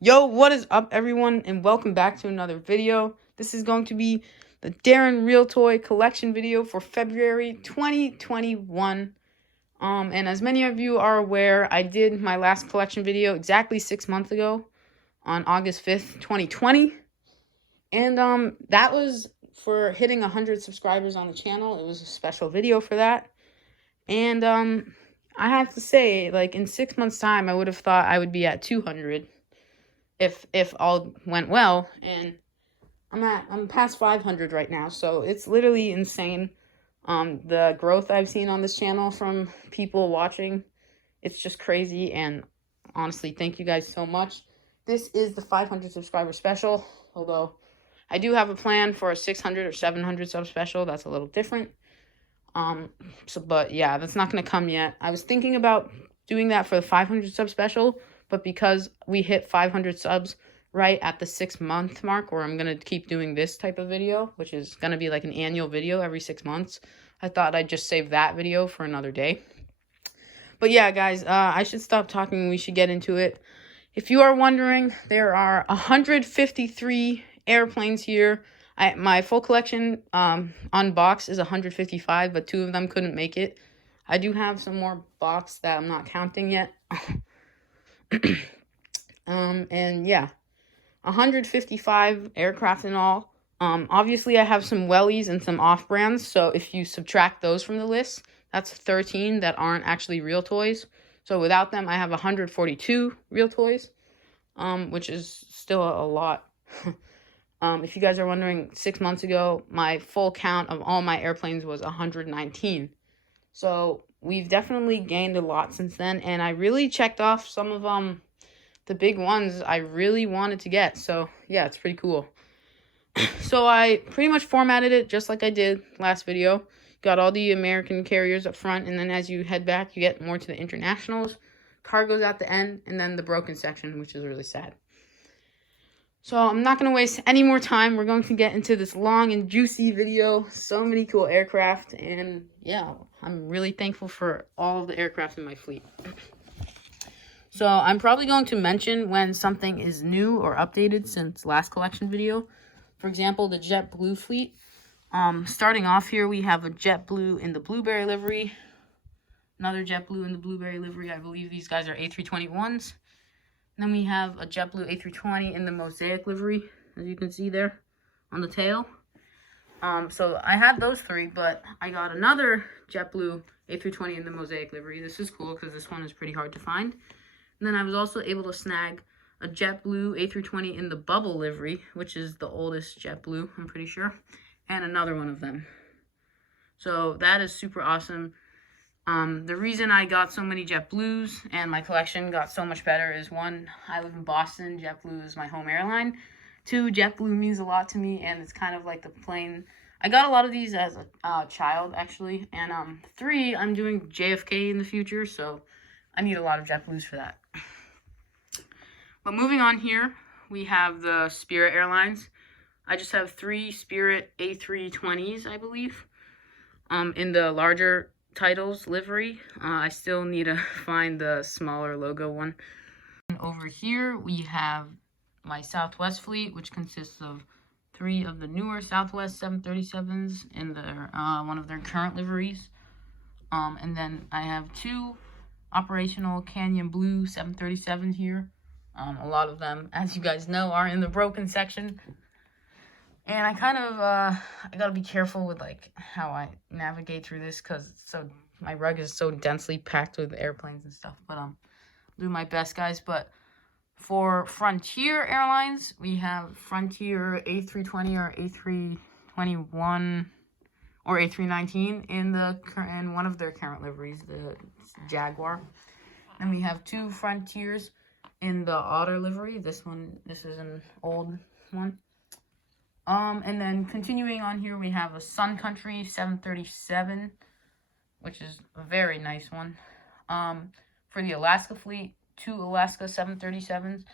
Yo, what is up, everyone, and welcome back to another video. This is going to be the DARON REALTOY collection video for February 2021. And as many of you are aware, I did my last collection video exactly 6 months ago on August 5th, 2020. And that was for hitting 100 subscribers on the channel. It was a special video for that. And I have to say, like, in 6 months' time, I would have thought I would be at 200. If all went well, and I'm past 500 right now, so it's literally insane. The growth I've seen on this channel from people watching, it's just crazy. And honestly, thank you guys so much. This is the 500 subscriber special, although I do have a plan for a 600 or 700 sub special. That's a little different. But yeah, that's not gonna come yet. I was thinking about doing that for the 500 sub special, but because we hit 500 subs right at the 6 month mark, where I'm going to keep doing this type of video, which is going to be like an annual video every 6 months, I thought I'd just save that video for another day. But yeah, guys, I should stop talking. We should get into it. If you are wondering, there are 153 airplanes here. My full collection on box is 155, but 2 of them couldn't make it. I do have some more box that I'm not counting yet. And yeah, 155 aircraft in all. Obviously I have some wellies and some off-brands, so if you subtract those from the list, that's 13 that aren't actually real toys. So without them, I have 142 real toys, which is still a lot. If you guys are wondering, 6 months ago, my full count of all my airplanes was 119. So we've definitely gained a lot since then, and I really checked off some of the big ones I really wanted to get. So yeah, it's pretty cool. So I pretty much formatted it just like I did last video. Got all the American carriers up front, and then as you head back, you get more to the internationals. Cargo's at the end, and then the broken section, which is really sad. So I'm not going to waste any more time. We're going to get into this long and juicy video. So many cool aircraft, and yeah, I'm really thankful for all of the aircraft in my fleet. So I'm probably going to mention when something is new or updated since last collection video. For example, the JetBlue fleet. Starting off here, we have a JetBlue in the blueberry livery. Another JetBlue in the blueberry livery. I believe these guys are A321s. Then we have a JetBlue A320 in the mosaic livery, as you can see there on the tail. So I had those 3, but I got another JetBlue A320 in the mosaic livery. This is cool because this one is pretty hard to find. And then I was also able to snag a JetBlue A320 in the bubble livery, which is the oldest JetBlue, I'm pretty sure, and another one of them. So that is super awesome. The reason I got so many JetBlues and my collection got so much better is, 1, I live in Boston. JetBlue is my home airline. 2, JetBlue means a lot to me, and it's kind of like the plane. I got a lot of these as a child, actually. And 3, I'm doing JFK in the future, so I need a lot of JetBlues for that. But moving on here, we have the Spirit Airlines. I just have 3 Spirit A320s, I believe, in the larger titles livery. I still need to find the smaller logo one. And over here, we have my Southwest fleet, which consists of 3 of the newer Southwest 737s in their one of their current liveries. And then I have 2 operational Canyon Blue 737s here. A lot of them, as you guys know, are in the broken section. And I kind of, I gotta be careful with, like, how I navigate through this, because my rug is so densely packed with airplanes and stuff. But I'll do my best, guys. But for Frontier Airlines, we have Frontier A320 or A321 or A319 in one of their current liveries, the Jaguar. And we have 2 Frontiers in the Otter livery. This is an old one. And then continuing on here, we have a Sun Country 737, which is a very nice one. For the Alaska fleet, 2 Alaska 737s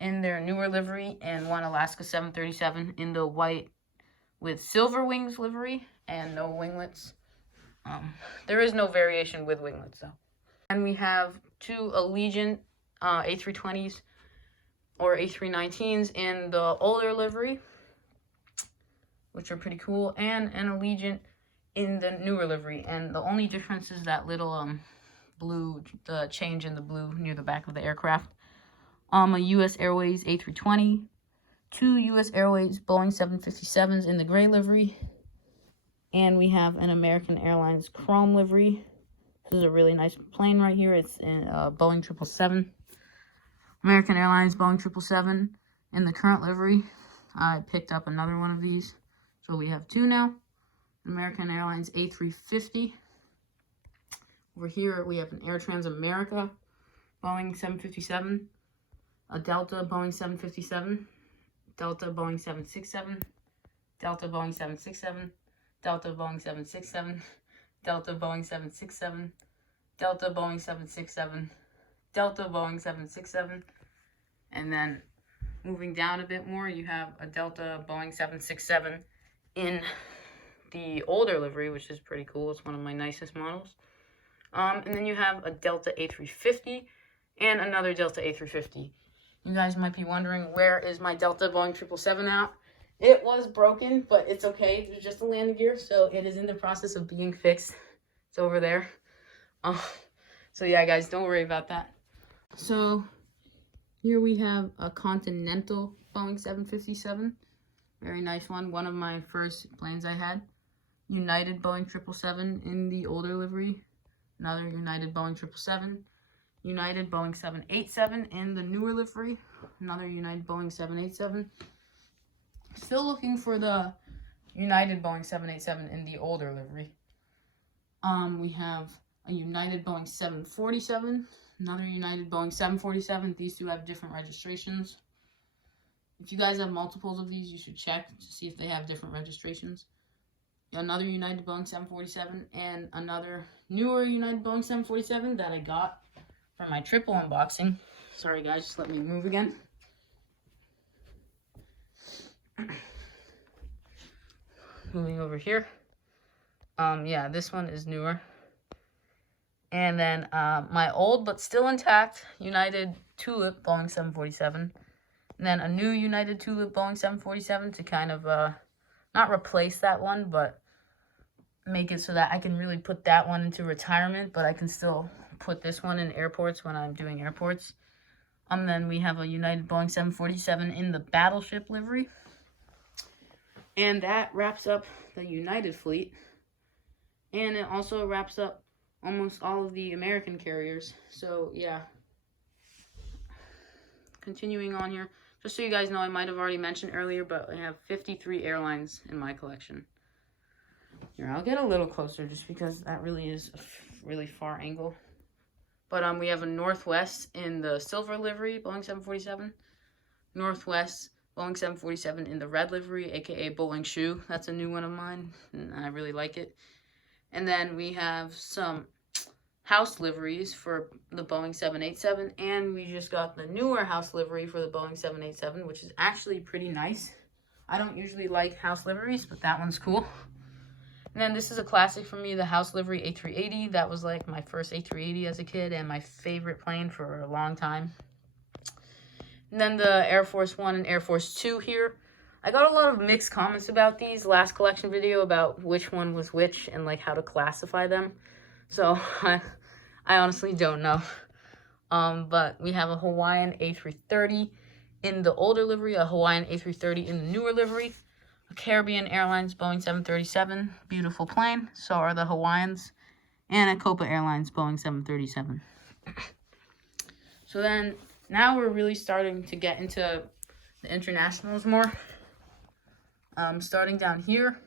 in their newer livery, and 1 Alaska 737 in the white with silver wings livery and no winglets. There is no variation with winglets, though. And we have 2 Allegiant A320s or A319s in the older livery, which are pretty cool, and an Allegiant in the newer livery. And the only difference is that little blue, the change in the blue near the back of the aircraft. A U.S. Airways A320, 2 U.S. Airways Boeing 757s in the gray livery, and we have an American Airlines chrome livery. This is a really nice plane right here. It's in Boeing 777. American Airlines Boeing 777 in the current livery. I picked up another one of these, so we have 2 now. American Airlines A350. Over here we have an Air Trans-America Boeing 757, a Delta Boeing 757, Delta Boeing 767, Delta Boeing 767, Delta Boeing 767, Delta Boeing 767, Delta Boeing 767, Delta Boeing 767, and then moving down a bit more, you have a Delta Boeing 767 in the older livery, which is pretty cool. It's one of my nicest models. And then you have a Delta A350 and another Delta A350. You guys might be wondering, where is my Delta Boeing 777 at? It was broken, but it's okay. There's just a landing gear, so it is in the process of being fixed. It's over there. So yeah, guys, don't worry about that. So here we have a Continental Boeing 757. Very nice one. One of my first planes I had. United Boeing 777 in the older livery. Another United Boeing 777. United Boeing 787 in the newer livery. Another United Boeing 787. Still looking for the United Boeing 787 in the older livery. We have a United Boeing 747. Another United Boeing 747. These two have different registrations. If you guys have multiples of these, you should check to see if they have different registrations. Another United Boeing 747 and another newer United Boeing 747 that I got for my triple unboxing. Sorry guys, just let me move again. Moving over here. Yeah, this one is newer. And then my old but still intact United Tulip Boeing 747. And then a new United Tulip Boeing 747 to kind of not replace that one, but make it so that I can really put that one into retirement, but I can still put this one in airports when I'm doing airports. Then we have a United Boeing 747 in the battleship livery. And that wraps up the United fleet. And it also wraps up almost all of the American carriers. So, yeah. Continuing on here. Just so you guys know, I might have already mentioned earlier, but I have 53 airlines in my collection. Here, I'll get a little closer just because that really is a really far angle. But we have a Northwest in the silver livery, Boeing 747. Northwest Boeing 747 in the red livery, aka Bowling Shoe. That's a new one of mine, and I really like it. And then we have some house liveries for the Boeing 787, and we just got the newer house livery for the Boeing 787, which is actually pretty nice. I don't usually like house liveries, but that one's cool. And then this is a classic for me, the house livery A380. That was like my first A380 as a kid and my favorite plane for a long time. And then the Air Force One and Air Force Two here. I got a lot of mixed comments about these last collection video about which one was which and like how to classify them. So I honestly don't know. But we have a Hawaiian A330 in the older livery, a Hawaiian A330 in the newer livery, a Caribbean Airlines Boeing 737, beautiful plane, so are the Hawaiians, and a Copa Airlines Boeing 737. So then, now we're really starting to get into the internationals more. Starting down here,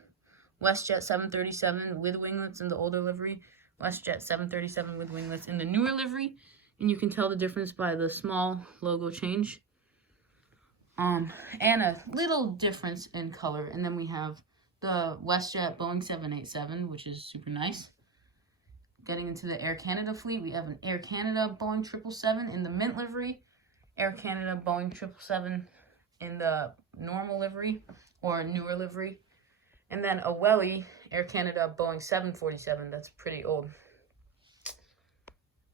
WestJet 737 with winglets in the older livery, WestJet 737 with winglets in the newer livery, and you can tell the difference by the small logo change. And a little difference in color. And then we have the WestJet Boeing 787, which is super nice. Getting into the Air Canada fleet, we have an Air Canada Boeing 777 in the mint livery, Air Canada Boeing 777 in the normal livery or newer livery, and then a Welly Air Canada Boeing 747. That's pretty old.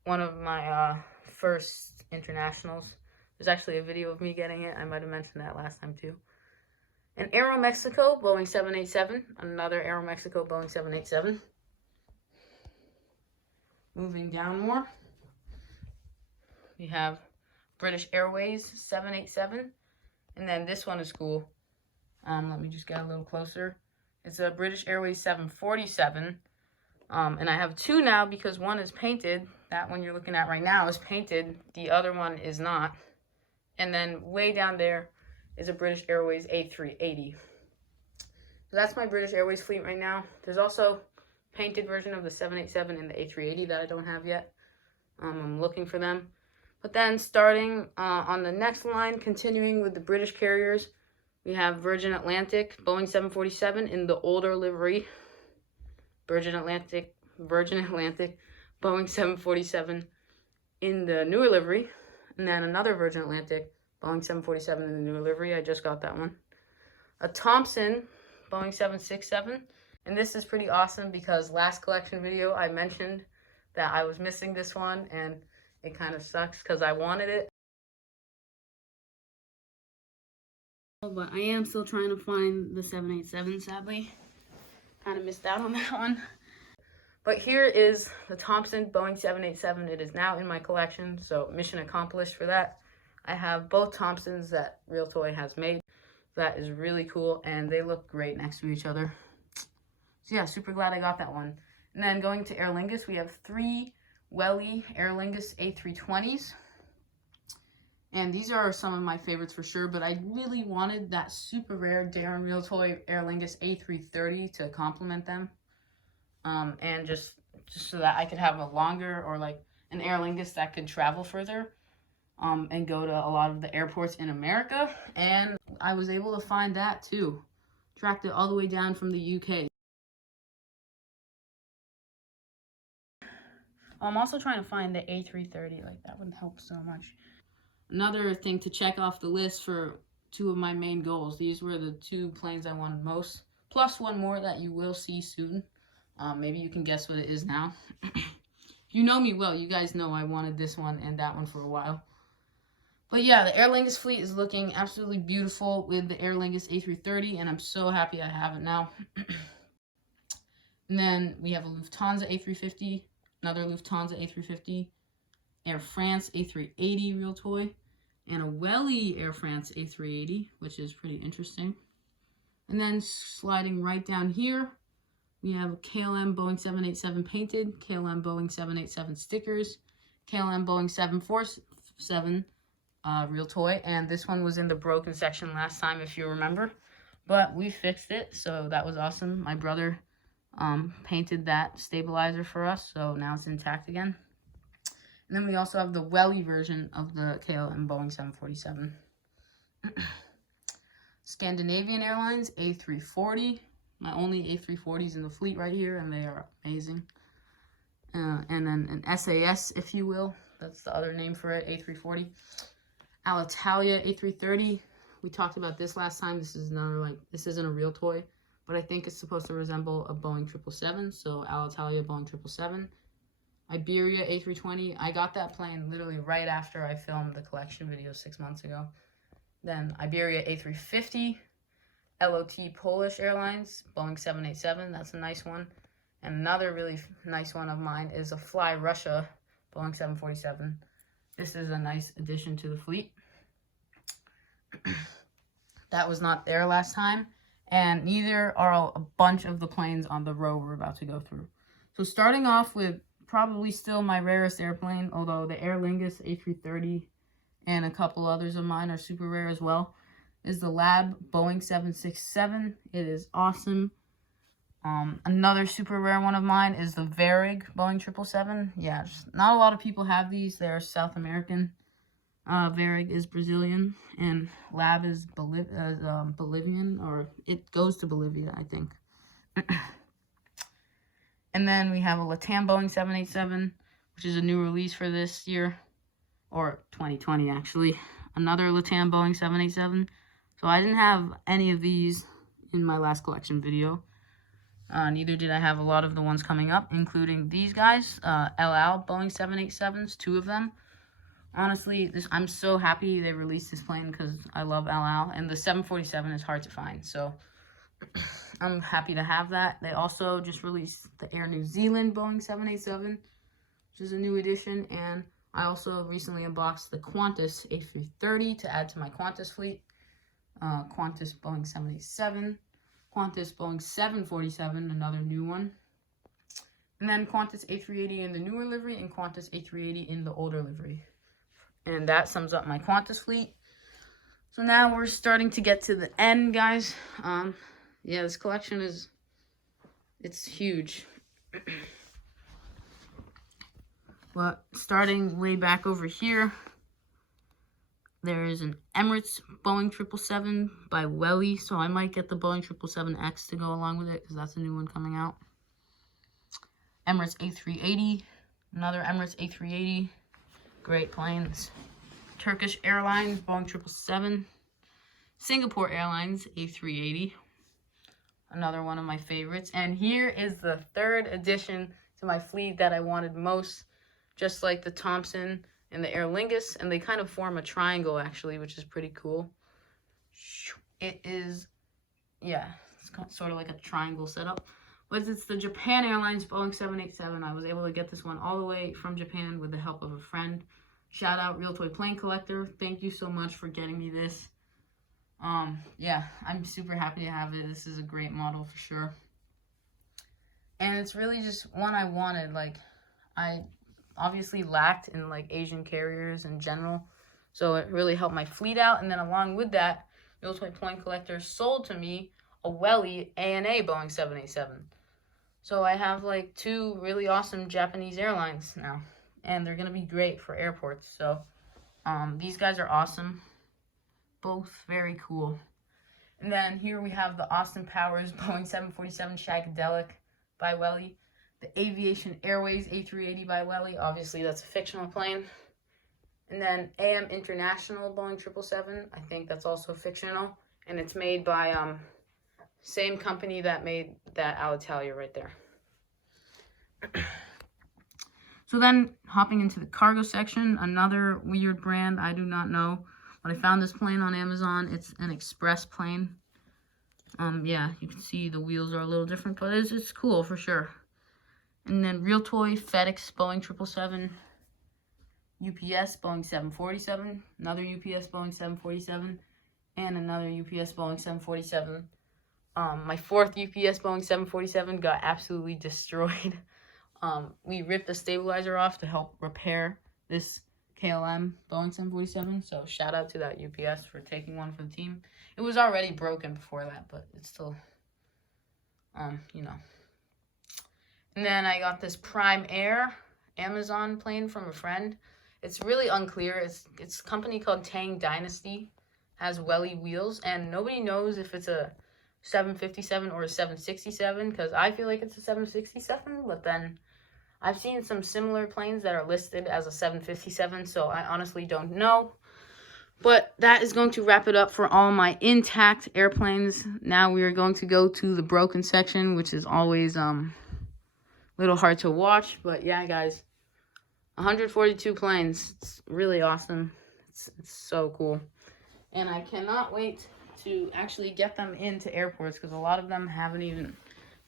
One of my first internationals. There's actually a video of me getting it. I might have mentioned that last time too. An Aeromexico Boeing 787. Another Aeromexico Boeing 787. Moving down more, we have British Airways 787. And then this one is cool. Let me just get a little closer. It's a British Airways 747. And I have two now because one is painted. That one you're looking at right now is painted. The other one is not. And then way down there is a British Airways A380. So that's my British Airways fleet right now. There's also a painted version of the 787 and the A380 that I don't have yet. I'm looking for them. But then starting on the next line, continuing with the British carriers, we have Virgin Atlantic, Boeing 747 in the older livery. Virgin Atlantic, Boeing 747 in the newer livery. And then another Virgin Atlantic, Boeing 747 in the newer livery. I just got that one. A Thompson, Boeing 767. And this is pretty awesome because last collection video I mentioned that I was missing this one, and it kind of sucks because I wanted it. But I am still trying to find the 787, sadly. Kind of missed out on that one. But here is the Thompson Boeing 787. It is now in my collection, so mission accomplished for that. I have both Thompsons that REALTOY has made. That is really cool, and they look great next to each other. So yeah, super glad I got that one. And then going to Aer Lingus, we have 3 Welly Aer Lingus A320s. And these are some of my favorites for sure, but I really wanted that super rare DARON REALTOY Aer Lingus A330 to complement them. And just so that I could have a longer, or like an Aer Lingus that could travel further and go to a lot of the airports in America. And I was able to find that too. Tracked it all the way down from the UK. I'm also trying to find the A330, like that would help so much. Another thing to check off the list for 2 of my main goals. These were the 2 planes I wanted most, plus one more that you will see soon. Maybe you can guess what it is now. If you know me well, you guys know I wanted this one and that one for a while. But yeah, the Aer Lingus fleet is looking absolutely beautiful with the Aer Lingus A330, and I'm so happy I have it now. And then we have a Lufthansa A350, another Lufthansa A350, Air France A380 REALTOY, and a Welly Air France A380, which is pretty interesting. And then sliding right down here, we have KLM Boeing 787 painted, KLM Boeing 787 stickers, KLM Boeing 747 REALTOY, and this one was in the broken section last time, if you remember. But we fixed it, so that was awesome. My brother painted that stabilizer for us, so now it's intact again. And then we also have the Welly version of the KLM Boeing 747. Scandinavian Airlines A340. My only A340s in the fleet right here, and they are amazing. And then an SAS, if you will. That's the other name for it, A340. Alitalia A330. We talked about this last time. This is another, this isn't a REALTOY, but I think it's supposed to resemble a Boeing 777, so Alitalia Boeing 777. Iberia A320. I got that plane literally right after I filmed the collection video 6 months ago. Then Iberia A350. LOT Polish Airlines, Boeing 787, that's a nice one. And another really nice one of mine is a Fly Russia, Boeing 747. This is a nice addition to the fleet. That was not there last time, and neither are a bunch of the planes on the row we're about to go through. So starting off with probably still my rarest airplane, although the Aer Lingus A330 and a couple others of mine are super rare as well, is the Lab Boeing 767. It is awesome. Another super rare one of mine is the Varig Boeing 777. Yeah, not a lot of people have these. They're South American. Varig is Brazilian, and Lab is Bolivian, or it goes to Bolivia, I think. And then we have a LATAM Boeing 787, which is a new release for this year, or 2020 actually. Another LATAM Boeing 787. So I didn't have any of these in my last collection video. Neither did I have a lot of the ones coming up, including these guys, El Al Boeing 787s, 2 of them. Honestly, I'm so happy they released this plane because I love El Al, and the 747 is hard to find, so I'm happy to have that. They also just released the Air New Zealand Boeing 787, which is a new addition, and I also recently unboxed the Qantas A330 to add to my Qantas fleet. Qantas Boeing 787, Qantas Boeing 747, another new one, and then Qantas A380 in the newer livery and Qantas A380 in the older livery. And that sums up my Qantas fleet. So now we're starting to get to the end, guys. Yeah, this collection it's huge. But starting way back over here, there is an Emirates Boeing 777 by Welly. So I might get the Boeing 777X to go along with it because that's a new one coming out. Emirates A380, another Emirates A380. Great planes. Turkish Airlines Boeing 777. Singapore Airlines A380. Another one of my favorites. And here is the third addition to my fleet that I wanted most. Just like the Thompson and the Aer Lingus. And they kind of form a triangle, actually, which is pretty cool. It is, yeah, it's sort of like a triangle setup. But it's the Japan Airlines Boeing 787. I was able to get this one all the way from Japan with the help of a friend. Shout out REALTOY Plane Collector. Thank you so much for getting me this. Yeah, I'm super happy to have it. This is a great model for sure. And it's really just one I wanted. Like, I obviously lacked in like Asian carriers in general. So it really helped my fleet out. And then along with that, REALTOY Plane Collector sold to me a Welly ANA Boeing 787. So I have like two really awesome Japanese airlines now, and they're gonna be great for airports. So these guys are awesome, both very cool. And then here we have the Austin Powers Boeing 747 Shagadelic by Welly, the Aviation Airways A380 by Welly. Obviously that's a fictional plane. And then AM International Boeing 777. I think that's also fictional, and it's made by same company that made that Alitalia right there. So then, hopping into the cargo section, another weird brand, I do not know. But I found this plane on Amazon. It's an express plane. Yeah, you can see the wheels are a little different, but it's cool for sure. And then REALTOY FedEx Boeing 777, UPS Boeing 747, another UPS Boeing 747, and another UPS Boeing 747. My fourth UPS Boeing 747 got absolutely destroyed. We ripped the stabilizer off to help repair this KLM Boeing 747. So shout out to that UPS for taking one for the team. It was already broken before that, but it's still, you know. And then I got this Prime Air Amazon plane from a friend. It's really unclear. It's a company called Tang Dynasty. Has Welly wheels, and nobody knows if it's a 757 or a 767, because I feel like it's a 767, but then I've seen some similar planes that are listed as a 757, so I honestly don't know. But that is going to wrap it up for all my intact airplanes. Now we are going to go to the broken section, which is always a little hard to watch, but yeah, guys, 142 planes. It's really awesome. It's so cool, and I cannot wait to actually get them into airports, because a lot of them haven't even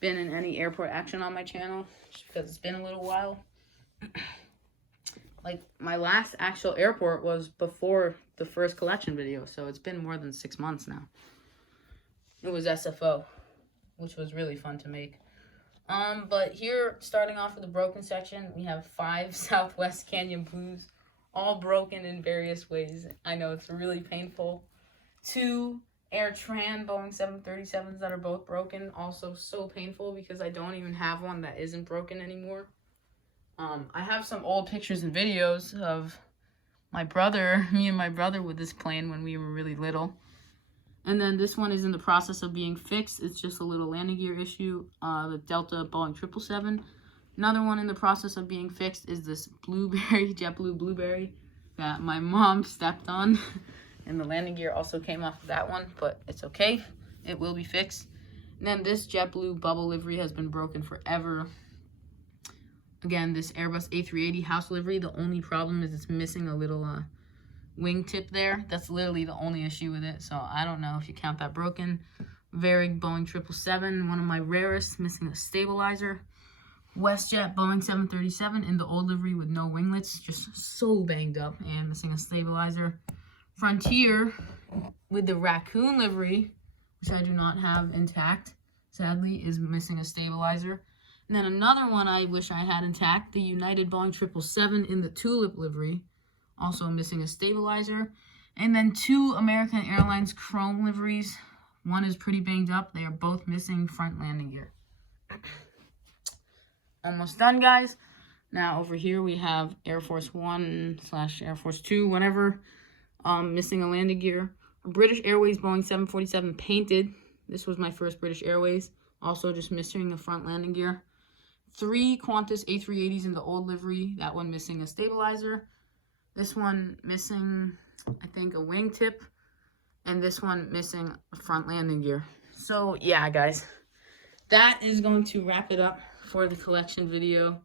been in any airport action on my channel, just because it's been a little while. Like, my last actual airport was before the first collection video, so it's been more than 6 months now. It was SFO, which was really fun to make. But here, starting off with the broken section, we have 5 Southwest Canyon Blues, all broken in various ways. I know it's really painful. 2 AirTran Boeing 737s that are both broken. Also so painful because I don't even have one that isn't broken anymore. I have some old pictures and videos of me and my brother with this plane when we were really little. And then this one is in the process of being fixed. It's just a little landing gear issue. The Delta Boeing 777. Another one in the process of being fixed is this blueberry, JetBlue blueberry that my mom stepped on. And the landing gear also came off of that one, but it's okay. It will be fixed. And then this JetBlue bubble livery has been broken forever. Again, this Airbus A380 house livery, the only problem is it's missing a little wing tip there. That's literally the only issue with it, so I don't know if you count that broken. Varig Boeing 777, one of my rarest, missing a stabilizer. WestJet Boeing 737 in the old livery with no winglets, just so banged up and missing a stabilizer. Frontier with the raccoon livery, which I do not have intact, sadly, is missing a stabilizer. And then another one I wish I had intact, the United Boeing 777 in the tulip livery, also missing a stabilizer. And then 2 American Airlines chrome liveries. One is pretty banged up. They are both missing front landing gear. Almost done, guys. Now over here we have Air Force One / Air Force Two, whatever, missing a landing gear. A British Airways Boeing 747 painted. This was my first British Airways. Also just missing the front landing gear. 3 Qantas A380s in the old livery. That one missing a stabilizer. This one missing, I think, a wingtip. And this one missing a front landing gear. So, yeah, guys. That is going to wrap it up for the collection video.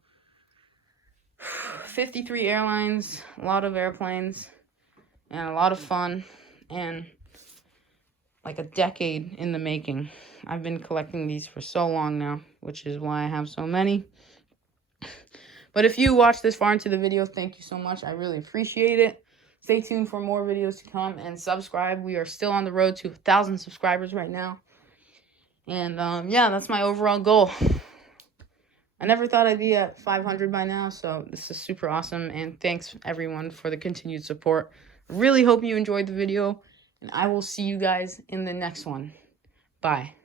53 airlines, a lot of airplanes, and a lot of fun. And like a decade in the making. I've been collecting these for so long now, which is why I have so many. But if you watched this far into the video, thank you so much. I really appreciate it. Stay tuned for more videos to come and subscribe. We are still on the road to 1,000 subscribers right now. And yeah, that's my overall goal. I never thought I'd be at 500 by now, so this is super awesome. And thanks everyone for the continued support. I really hope you enjoyed the video, and I will see you guys in the next one. Bye.